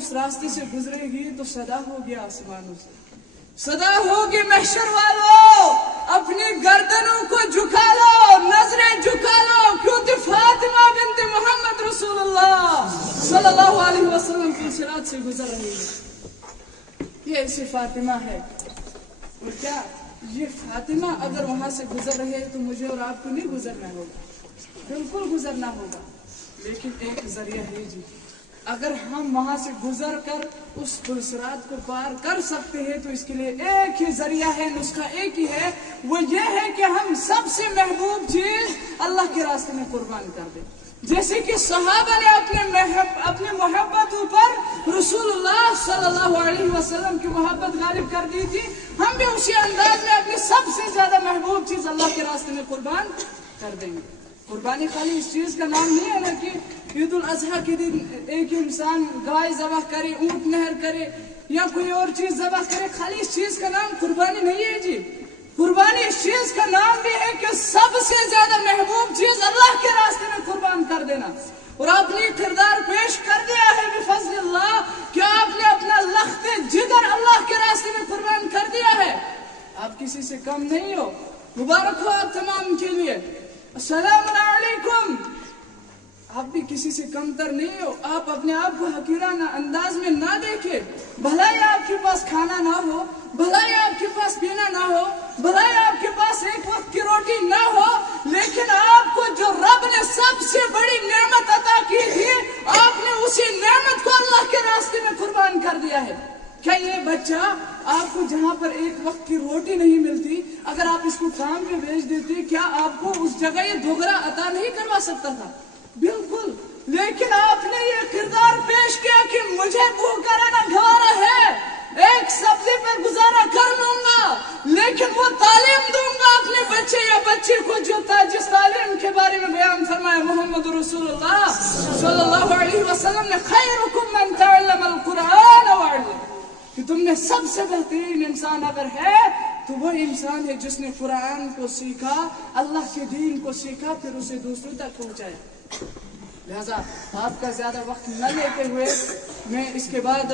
اس راستے سے گزرے گی تو صدا ہوگی آسمانوں سے، صدا ہوگی محشر والوں اپنی گردنوں کو جھکا لو، نظریں جھکا لو، کیونکہ فاطمہ بنت محمد رسول اللہ صلی اللہ علیہ وسلم کی صراط سے گزر رہی ہے۔ یہ ایسی فاطمہ ہے، اور کیا یہ فاطمہ اگر وہاں سے گزر رہی ہے تو مجھے اور آپ کو نہیں گزرنا ہوگا، بالکل گزرنا ہوگا، لیکن ایک ذریعہ ہے جی، اگر ہم وہاں سے گزر کر اس صراط کو پار کر سکتے ہیں تو اس کے لیے ایک ہی ذریعہ ہے، نسخہ ایک ہی ہے، وہ یہ ہے کہ ہم سب سے محبوب چیز اللہ کے راستے میں قربان کر دیں۔ جیسے کہ صحابہ نے اپنے محبتوں پر رسول اللہ صلی اللہ علیہ وسلم کی محبت غالب کر دی تھی، ہم بھی اسی انداز میں اپنی سب سے زیادہ محبوب چیز اللہ کے راستے میں قربان کر دیں گے۔ قربانی خالی اس چیز کا نام نہیں ہے نا کہ عید الاضحیٰ کے دن ایک انسان گائے ذبح کرے، اونٹ نہر کرے یا کوئی اور چیز ذبح کرے، خالی اس چیز کا نام قربانی نہیں ہے جی۔ قربانی اس چیز کا نام بھی ہے کہ سب سے زیادہ محبوب چیز اللہ کے راستے میں قربان کر دینا، اور آپ نے کردار پیش کر دیا ہے بفضل اللہ کہ آپ نے اپنا لخت جگر اللہ کے راستے میں قربان کر دیا ہے۔ آپ کسی سے کم نہیں ہو، مبارک ہو آپ تمام کے لیے، السلام علیکم۔ آپ بھی کسی سے کم تر نہیں ہو، آپ اپنے آپ کو حقیرانہ انداز میں نہ دیکھیں، بھلا ہی آپ کے پاس کھانا نہ ہو، بھلا ہی آپ کے پاس پینا نہ ہو، بھلا ہی آپ کے پاس ایک وقت کی روٹی نہ ہو، لیکن آپ کو جو رب نے سب سے بڑی نعمت عطا کی تھی، آپ نے اسی نعمت کو اللہ کے راستے میں قربان کر دیا ہے۔ کیا یہ بچہ آپ کو جہاں پر ایک وقت کی روٹی نہیں ملتی، اگر آپ اس کو کام پہ بھیج دیتے، کیا آپ کو اس جگہ یہ دوگرا عطا نہیں کروا سکتا تھا؟ بالکل، لیکن آپ نے یہ کردار پیش کیا کہ مجھے بھوکا رہنا گوارا ہے، ایک سبزی پر گزارا کر لوں گا، لیکن وہ تعلیم دوں گا اپنے بچے یا بچے کو جس تعلیم کے بارے میں بیان فرمایا محمد رسول اللہ صلی اللہ علیہ وسلم نے، خیرکم من تعلم القرآن وعلمہ، کہ تم میں سب سے بہترین انسان اگر ہے تو وہ انسان ہے جس نے قرآن کو سیکھا، اللہ کے دین کو سیکھا، پھر اسے دوسروں تک پہنچایا۔ لہذا آپ کا زیادہ وقت نہ لیتے ہوئے میں اس کے بعد